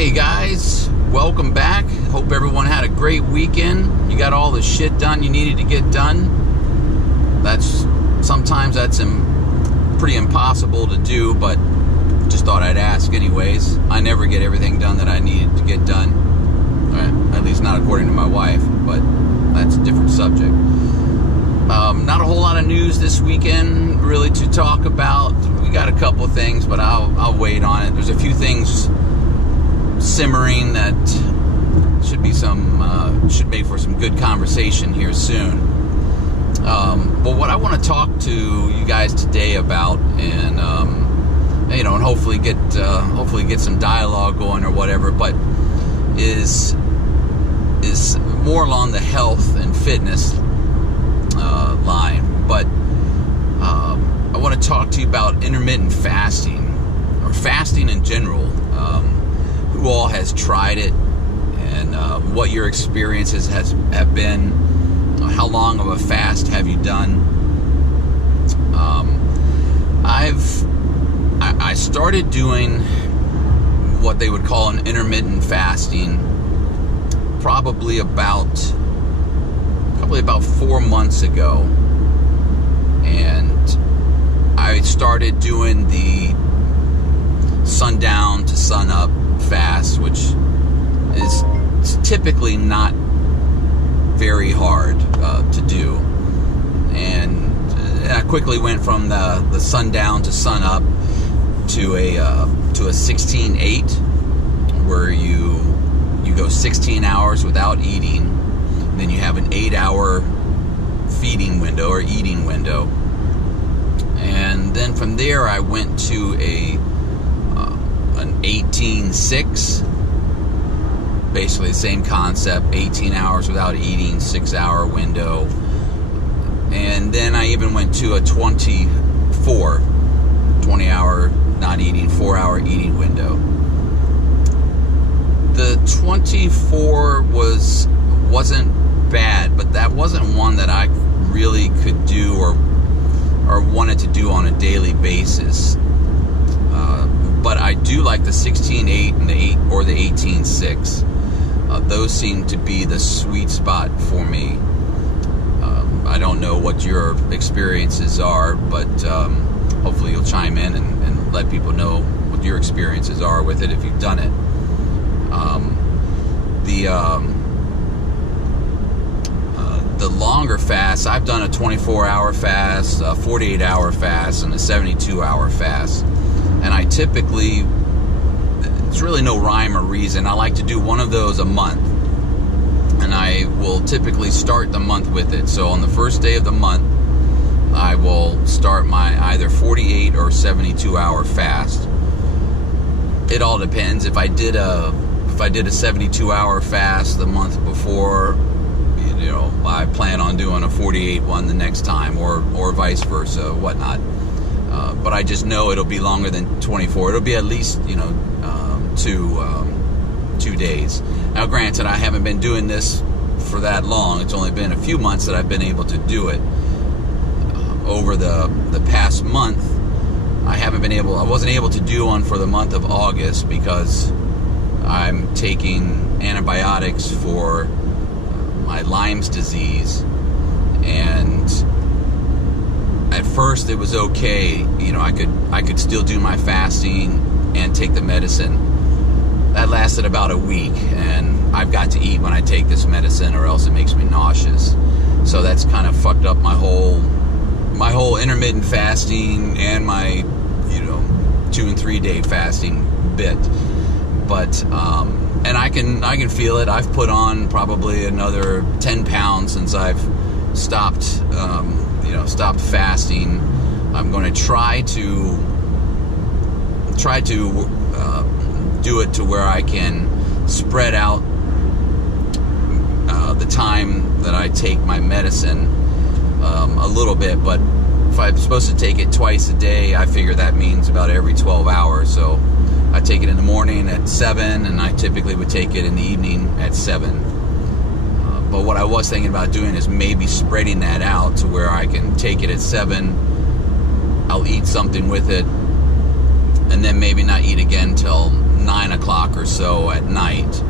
Hey guys, welcome back. Hope everyone had a great weekend. You got all the shit done you needed to get done. Sometimes that's pretty impossible to do, but just thought I'd ask anyways. I never get everything done that I needed to get done. At least not according to my wife, but that's a different subject. Not a whole lot of news this weekend really to talk about. We got a couple of things, but I'll wait on it. There's a few things simmering that should make for some good conversation here soon. But what I want to talk to you guys today about, and hopefully get some dialogue going or whatever, but is more along the health and fitness line. But I want to talk to you about intermittent fasting, or fasting in general. Who all has tried it, and what your experiences have been. How long of a fast have you done? I started doing what they would call an intermittent fasting probably about 4 months ago, and I started doing the sundown to sunup fast, which is typically not very hard to do, and I quickly went from the sundown to sunup to a 16-8, where you go 16 hours without eating, then you have an 8-hour feeding window or eating window, and then from there I went to an 18-6. Basically the same concept, 18 hours without eating, 6-hour window. And then I even went to a 20-hour not eating, 4-hour eating window. The 24 wasn't bad, but that wasn't one that I really could do or wanted to do on a daily basis. But I do like the 16-8 and the 18-6. Those seem to be the sweet spot for me. I don't know what your experiences are, but hopefully you'll chime in and let people know what your experiences are with it if you've done it. The longer fasts, I've done a 24-hour fast, a 48-hour fast, and a 72-hour fast. And I typically, it's really no rhyme or reason, I like to do one of those a month. And I will typically start the month with it. So on the first day of the month, I will start my either 48 or 72-hour fast. It all depends. If I did a 72-hour fast the month before, I plan on doing a 48 one the next time, or vice versa, whatnot. But I just know it'll be longer than 24. It'll be at least 2 days. Now, granted, I haven't been doing this for that long. It's only been a few months that I've been able to do it. Over the past month, I wasn't able to do one for the month of August because I'm taking antibiotics for my Lyme's disease, and at first it was okay. I could still do my fasting and take the medicine. That lasted about a week, and I've got to eat when I take this medicine, or else it makes me nauseous. So that's kind of fucked up my whole intermittent fasting and my 2 and 3 day fasting bit. But and I can feel it. I've put on probably another 10 pounds since I've stopped fasting. I'm going to try to do it to where I can spread out the time that I take my medicine a little bit. But if I'm supposed to take it twice a day, I figure that means about every 12 hours. So I take it in the morning at 7, and I typically would take it in the evening at 7. But what I was thinking about doing is maybe spreading that out to where I can take it at 7, I'll eat something with it, and then maybe not eat again till 9 o'clock or so at night,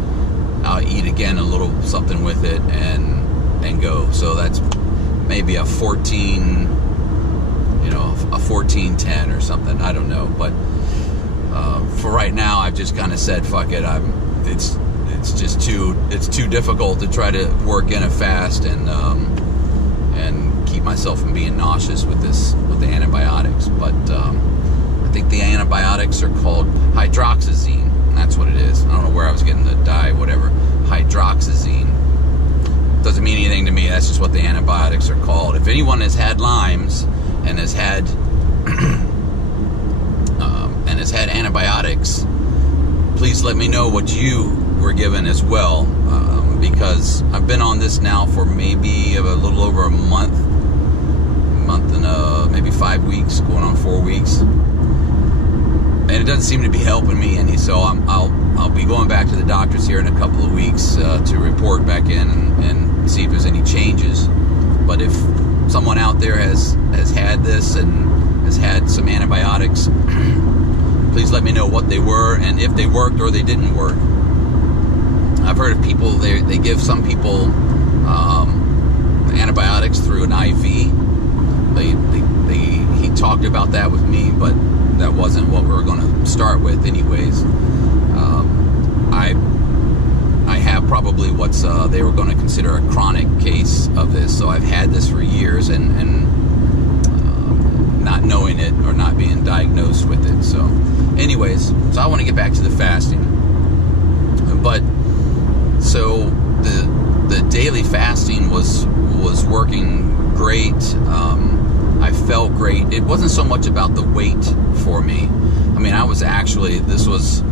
I'll eat again a little something with it and go. So that's maybe a 14, a 14-10 or something. I don't know, but for right now, I've just kind of said, fuck it. It's just too difficult to try to work in a fast and keep myself from being nauseous with the antibiotics. But I think the antibiotics are called hydroxyzine. That's what it is. I don't know where I was getting the dye, whatever. Hydroxyzine. Doesn't mean anything to me. That's just what the antibiotics are called. If anyone has had Lyme's and has had antibiotics, please let me know what you were given as well, because I've been on this now for maybe a little over a month and maybe 5 weeks, going on 4 weeks, and it doesn't seem to be helping me any. So I'll be going back to the doctors here in a couple of weeks to report back in and see if there's any changes. But if someone out there has had this and has had some antibiotics, please let me know what they were and if they worked or they didn't work. I've heard of people, they give some people antibiotics through an IV. He talked about that with me, but that wasn't what we were going to start with anyways. I have probably what's they were going to consider a chronic case of this, so I've had this for years and not knowing it or not being diagnosed with it. So anyways, so I want to get back to the fasting. But so the daily fasting was working great. I felt great. It wasn't so much about the weight for me. I mean, I was actually, this was,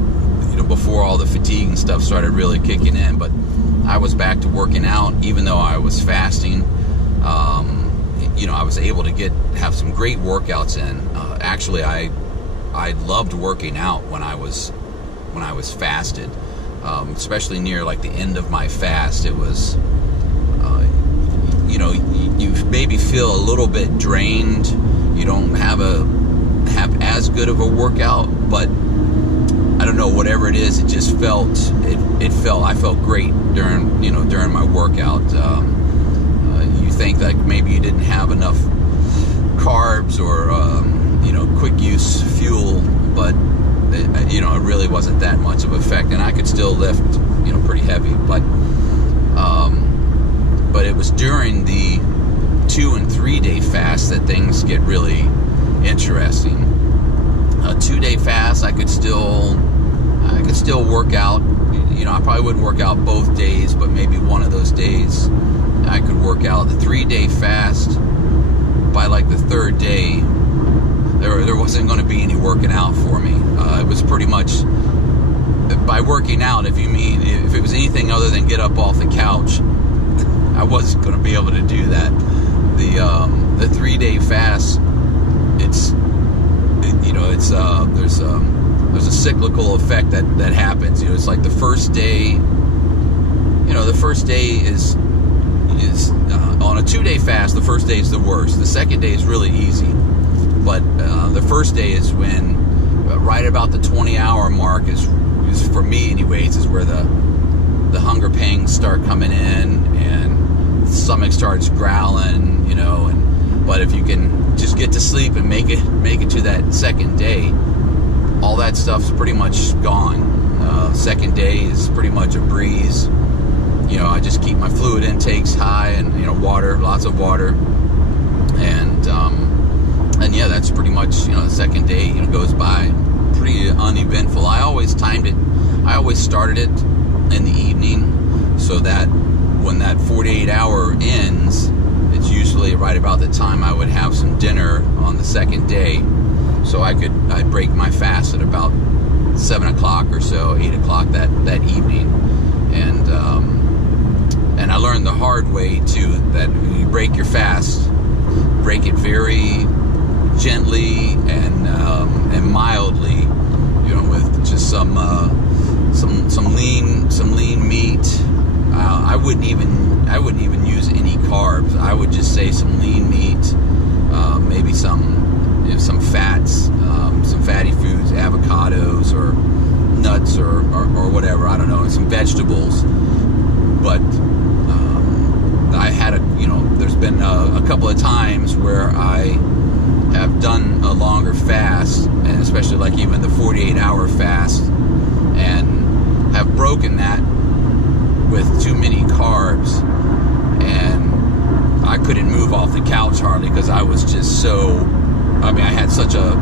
before all the fatigue and stuff started really kicking in, but I was back to working out even though I was fasting. I was able to have some great workouts in. Actually, I loved working out when I was fasted, especially near like the end of my fast. It was, you maybe feel a little bit drained. You don't have as good of a workout, but I don't know, whatever it is, it just felt, I felt great during my workout. You think like maybe you didn't have enough carbs or, quick use fuel, but it really wasn't that much of an effect, and I could still lift, pretty heavy, but it was during the 2 and 3 day fast that things get really interesting. A 2-day fast, I could still work out. I probably wouldn't work out both days, but maybe one of those days I could work out. The 3-day fast, by like the 3rd day, there wasn't going to be any working out for me. It was pretty much, by working out, if it was anything other than get up off the couch, I wasn't going to be able to do that. The 3-day fast, there's a cyclical effect that happens. It's like the first day, the first day is on a 2-day fast, the first day is the worst. The second day is really easy, but the first day is when right about the 20-hour mark is for me anyways, is where the hunger pangs start coming in and the stomach starts growling, but if you can just get to sleep and make it to that second day, all that stuff's pretty much gone. Second day is pretty much a breeze. I just keep my fluid intakes high and, water, lots of water. And yeah, that's pretty much, the second day, goes by pretty uneventful. I always started it in the evening so that when that 48-hour ends, it's usually right about the time I would have some dinner on the second day. So I'd break my fast at about 7 o'clock or so, 8 o'clock that evening. And I learned the hard way too, that when you break your fast, break it very gently and mildly, with just some lean meat. I wouldn't even use any carbs. I would just say some lean meat, maybe some fats, some fatty foods, avocados or nuts vegetables. But I had there's been a couple of times where I have done a longer fast, and especially like even the 48-hour fast, and have broken that with too many carbs, and I couldn't move off the couch hardly because I was just so, I had such a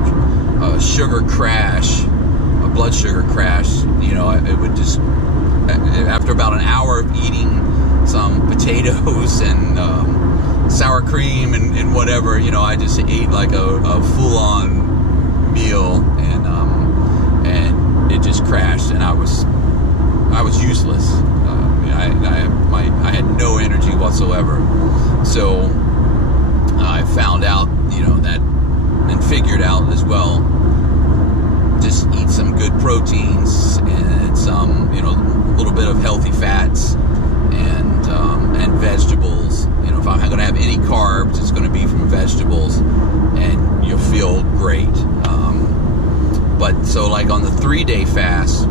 sugar crash, a blood sugar crash. It would just, after about an hour of eating some potatoes and sour cream and whatever, I just ate like a full-on meal, and it just crashed, and I was useless. I had no energy whatsoever. So I found out, that, and figured out as well, just eat some good proteins and some, a little bit of healthy fats and vegetables. If I'm going to have any carbs, it's going to be from vegetables, and you'll feel great. But so like on the 3-day fast,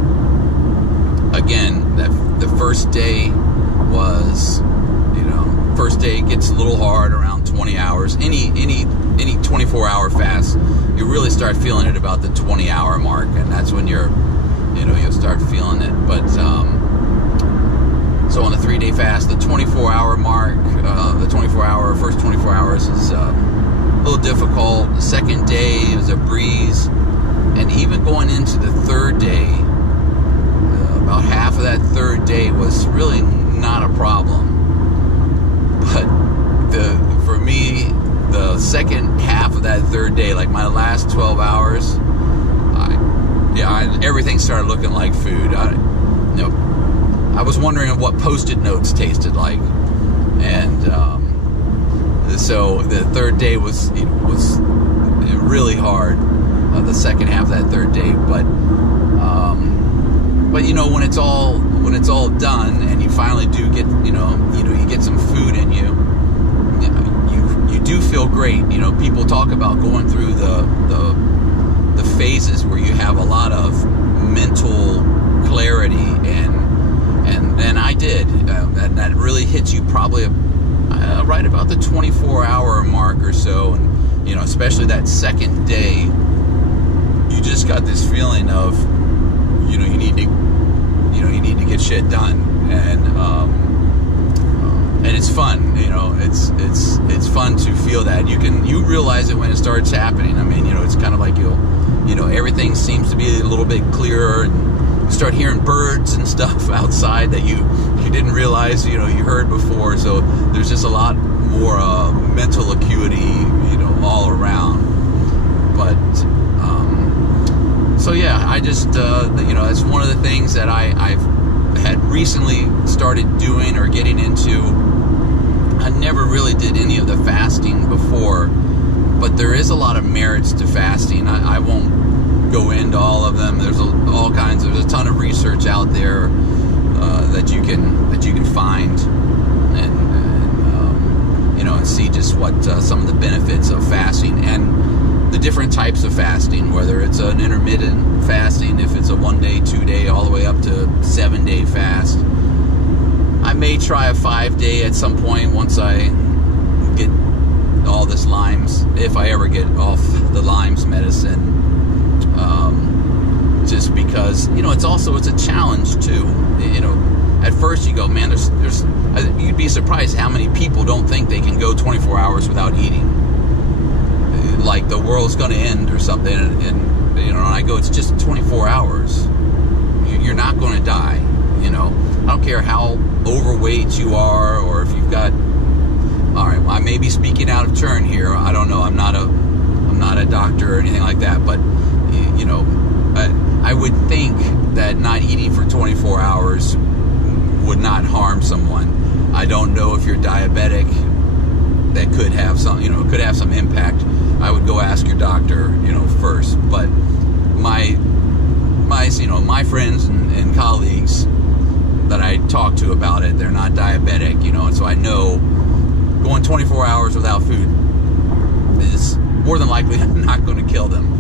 again, the first day was, first day gets a little hard around 20 hours. Any 24-hour fast, you really start feeling it about the 20-hour mark, and that's when you'll start feeling it. But so on the 3-day fast, the 24-hour mark, first 24 hours is a little difficult. The second day is a breeze, and even going into the third day, about half of that third day was really not a problem. But for me, the second half of that third day, like my last 12 hours, everything started looking like food. I was wondering what Post-it notes tasted like, and so the third day was really hard. The second half of that third day, but when it's all done, and you finally do get you get some food in you, you do feel great. People talk about going through the phases where you have a lot of mental clarity, and I did. That really hits you probably right about the 24-hour mark or so, and especially that second day, you just got this feeling of you need to get shit done, and it's fun. It's fun to feel that. You realize it when it starts happening. It's kind of like everything seems to be a little bit clearer, and you start hearing birds and stuff outside that you didn't realize you heard before. So there's just a lot more mental acuity all around. But so yeah, I just it's one of the things that I've had recently started doing or getting into. I never really did any of the fasting before, but there is a lot of merits to fasting. I won't go into all of them. There's a ton of research out there that you can find and see just what some of the benefits of fasting and the different types of fasting, whether it's an intermittent fasting, if it's a 1-day, 2-day, all the way up to 7-day fast. I may try a 5-day at some point once I get all this Lyme's, if I ever get off the Lyme's medicine. Just because, it's a challenge too. At first you go, man, you'd be surprised how many people don't think they can go 24 hours without eating. Like the world's going to end or something, and I go, it's just 24 hours. You're not going to die. I don't care how overweight you are, or if you've got. All right, well, I may be speaking out of turn here. I don't know. I'm not a doctor or anything like that, but I would think that not eating for 24 hours would not harm someone. I don't know if you're diabetic. That could have some, could have some impact. I would go ask your doctor, first. But my friends and colleagues that I talk to about it, they're not diabetic, and so I know going 24 hours without food is more than likely not going to kill them.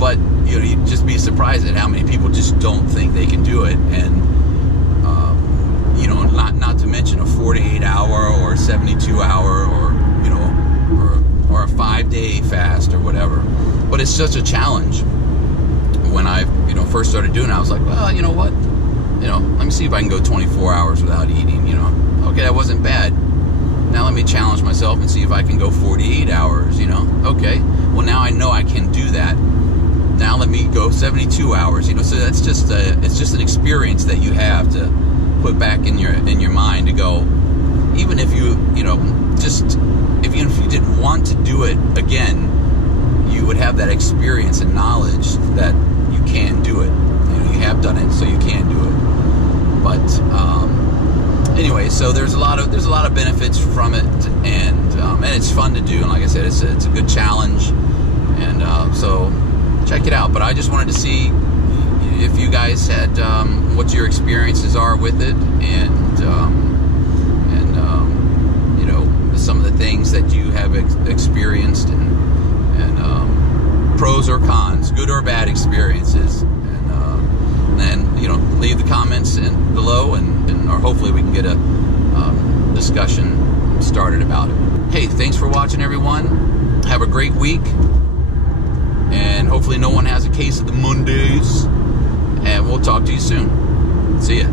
But you'd just be surprised at how many people just don't think they can do it. And not to mention a 48-hour or 72-hour or a 5-day fast or whatever. But it's such a challenge. When I first started doing it, I was like, well, you know what? Let me see if I can go 24 hours without eating. Okay, that wasn't bad. Now let me challenge myself and see if I can go 48 hours. Okay, well, now I know I can do that. Now let me go 72 hours. So that's just it's just an experience that you have to put back in your mind to go. Even if you didn't want to do it again, you would have that experience and knowledge that you can do it. You have done it, so you can do it. But anyway, so there's a lot of benefits from it, and it's fun to do. And like I said, it's a good challenge, and so check it out. But I just wanted to see if you guys had what your experiences are with it, and some of the things that you have experienced, and pros or cons, good or bad experiences, and then leave the comments below, or hopefully we can get a discussion started about it. Hey, thanks for watching, everyone. Have a great week, and hopefully no one has a case of the Mondays, and we'll talk to you soon. See ya.